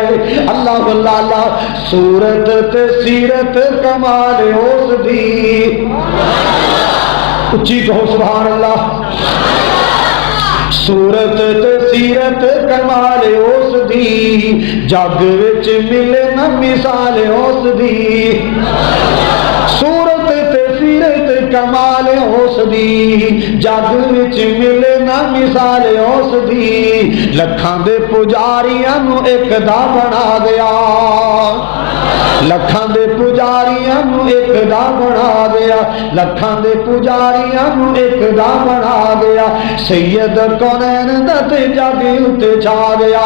گئے اللہ اللہ اللہ صورت تے سیرت کمال اس دی اچھی کہو سبحان اللہ صورت تے سیرت کمال اس دی جگ وچ ملے نہ مثال اس دی صورت تے سیرت کمال اس دی جگ وچ ملے نہ مثال اس دی لکھاں دے پجاریاں نو ایک دا بنا گیا لکھاں دے پجاریاں نو ایک دا بنا گیا لکھاں دے پجاریاں نو ایک دا بنا گیا سید کونین دا تے جگ اتے چھا گیا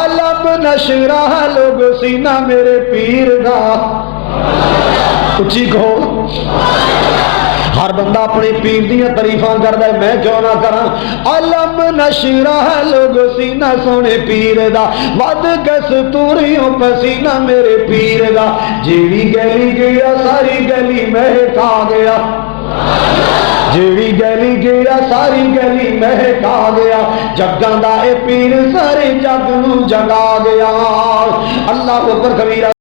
علم نشرہ لوگ سینہ میرے پیر دا اچھی کہو ہر بندہ اپنے پیر دیاں تعریفاں کردا ہے میں کیوں نہ کراں علم نشرہ لوگ سینہ سونے پیر دا ود کستوریوں پسینہ میرے پیر دا جیڑی گلی گیا ساری گلی مہک آ گیا جیڑی گلی گیا ساری گلی مہک آ گیا جگاں دا اے پیر سارے جگ نو جگا گیا اللہ اکبر کبیرہ